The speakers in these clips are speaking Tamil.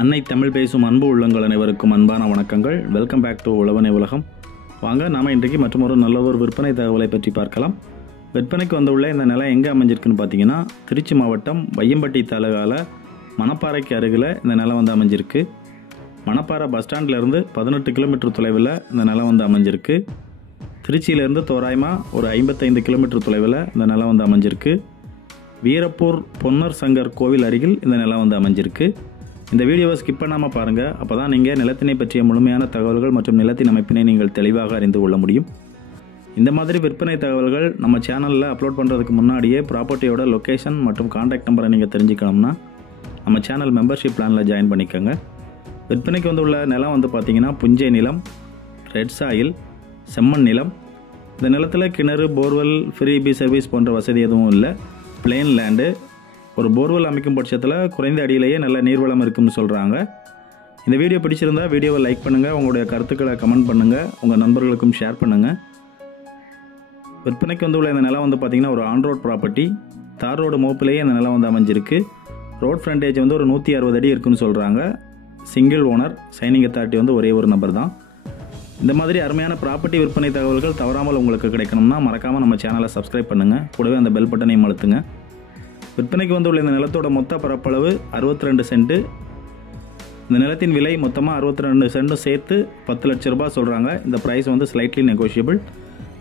அன்னை தமிழ் பேசும் அன்பு உள்ளங்கள் அனைவருக்கும் அன்பான வணக்கங்கள். வெல்கம் பேக் டு உழவனை உலகம். வாங்க நாம் இன்றைக்கு மற்றொரு நல்லதொரு விற்பனை தகவலை பற்றி பார்க்கலாம். விற்பனைக்கு வந்துள்ள இந்த நிலம் எங்கே அமைஞ்சிருக்குன்னு பார்த்தீங்கன்னா, திருச்சி மாவட்டம் வையம்பட்டி தாலுகாவில் மணப்பாறைக்கு அருகில் இந்த நிலம் வந்து அமைஞ்சிருக்கு. மணப்பாறை பஸ் ஸ்டாண்ட்லேருந்து 18 கிலோமீட்டர் தொலைவில் இந்த நிலம் வந்து அமைஞ்சிருக்கு. திருச்சியிலேருந்து தோராயமாக ஒரு 55 கிலோமீட்டர் தொலைவில் இந்த நிலம் வந்து அமைஞ்சிருக்கு. வீரப்பூர் பொன்னர் சங்கர் கோவில் அருகில் இந்த நிலம் வந்து அமைஞ்சிருக்கு. இந்த வீடியோவை ஸ்கிப் பண்ணாமல் பாருங்கள். அப்போ தான் நீங்கள் நிலத்தினை பற்றிய முழுமையான தகவல்கள் மற்றும் நிலத்தின் அமைப்பினை நீங்கள் தெளிவாக அறிந்து கொள்ள முடியும். இந்த மாதிரி விற்பனை தகவல்கள் நம்ம சேனலில் அப்லோட் பண்ணுறதுக்கு முன்னாடியே ப்ராப்பர்ட்டியோட லொக்கேஷன் மற்றும் கான்டாக்ட் நம்பரை நீங்கள் தெரிஞ்சுக்கணும்னா நம்ம சேனல் மெம்பர்ஷிப் பிளானில் ஜாயின் பண்ணிக்கோங்க. விற்பனைக்கு வந்து உள்ள நிலம் வந்து பார்த்திங்கன்னா புஞ்சை நிலம், ரெட் சாயில், செம்மண் நிலம். இந்த நிலத்தில் கிணறு, போர்வெல், ஃப்ரீ பி சர்வீஸ் போன்ற வசதி எதுவும் இல்லை. Plain land. ஒரு போர்வெல் அமைக்கும் பட்சத்தில் குறைந்த அடியிலேயே நல்ல நீர்வளம் இருக்கும்னு சொல்கிறாங்க. இந்த வீடியோ பிடிச்சிருந்தா வீடியோவை லைக் பண்ணுங்கள், உங்களுடைய கருத்துக்களை கமெண்ட் பண்ணுங்கள், உங்கள் நண்பர்களுக்கும் ஷேர் பண்ணுங்கள். விற்பனைக்கு வந்து உள்ள இந்த நிலம் வந்து பார்த்திங்கன்னா ஒரு ஆன் ரோட் ப்ராப்பர்ட்டி. தார் ரோடு மோப்பிலேயே இந்த நிலம் வந்து அமைஞ்சிருக்கு. ரோட் ஃப்ரண்டேஜ் வந்து ஒரு 160 அடி இருக்குன்னு சொல்கிறாங்க. சிங்கிள் ஓனர், சைனிங் அத்தாரிட்டி வந்து ஒரே ஒரு நபர் தான். இந்த மாதிரி அருமையான ப்ராப்பர்ட்டி விற்பனை தகவல்கள் தவறாமல் உங்களுக்கு கிடைக்கணும்னா மறக்காமல் நம்ம சேனலை சப்ஸ்கிரைப் பண்ணுங்கள். கூடவே அந்த பெல் பட்டனையும் அழுத்துங்க. விற்பனைக்கு வந்து உள்ள இந்த நிலத்தோட மொத்த பரப்பளவு 62 சென்ட். இந்த நிலத்தின் விலை மொத்தமாக 62 சென்ட்டும் சேர்த்து 10 லட்ச ரூபாய் சொல்கிறாங்க. இந்த ப்ரைஸ் வந்து ஸ்லைட்லி நெகோஷியபிள்.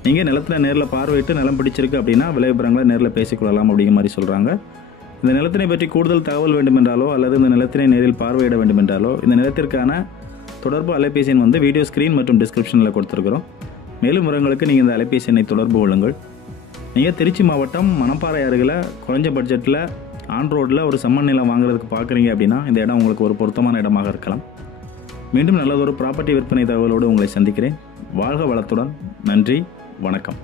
நீங்கள் நிலத்தில் நேரில் பார்வையிட்டு நிலம் பிடிச்சிருக்கு அப்படின்னா விலை விவரங்களை நேரில் பேசிக்கொள்ளலாம் அப்படிங்கிற மாதிரி சொல்கிறாங்க. இந்த நிலத்தினை பற்றி கூடுதல் தகவல் வேண்டுமென்றாலோ அல்லது இந்த நிலத்தினை நேரில் பார்வையிட வேண்டுமென்றாலோ இந்த நிலத்திற்கான தொடர்பு அலைபேசி எண் வந்து வீடியோ ஸ்க்ரீன் மற்றும் டிஸ்கிரிப்ஷனில் கொடுத்துருக்குறோம். மேலும் விவரங்களுக்கு நீங்கள் இந்த அலைபேசி எண்ணை தொடர்பு கொள்ளுங்கள். நீங்கள் திருச்சி மாவட்டம் மணப்பாறை அருகில் குறைஞ்ச பட்ஜெட்டில் ஆன் ரோட்டில் ஒரு செம்மண் நிலம் வாங்குறதுக்கு பார்க்குறீங்க அப்படின்னா இந்த இடம் உங்களுக்கு ஒரு பொருத்தமான இடமாக இருக்கலாம். மீண்டும் நல்லதொரு ப்ராப்பர்ட்டி விற்பனை தகவலோடு உங்களை சந்திக்கிறேன். வாழ்க வளத்துடன். நன்றி, வணக்கம்.